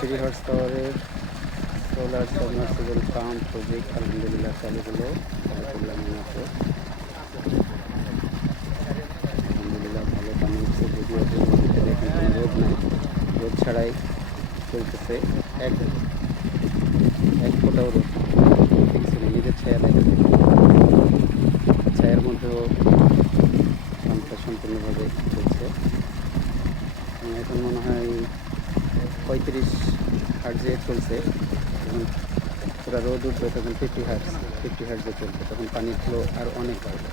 3 horse পাওয়ারের solar submersible pump project আলহামদুলিল্লাহ চালু হলো। করলাম মাত্র আলহামদুলিল্লাহ ভালো পানি উঠছে। যদিও নদীতে দেখেন কোনো রোদ নাই, রোদ ছাড়াই চলতেছে। এক এক ফোঁটাও রোদ কিছু নেই, নিজের ছায়া দেখা যায়। ছায়ার মধ্যেও পাম্পটা সম্পূর্ণভাবে চলছে। এখন মনে হয় 35 হার্জে চলছে। যখন পুরো রোদ উঠবে তখন 50 হার্জে চলবে, তখন পানির ফ্লো আর অনেক বাড়বে।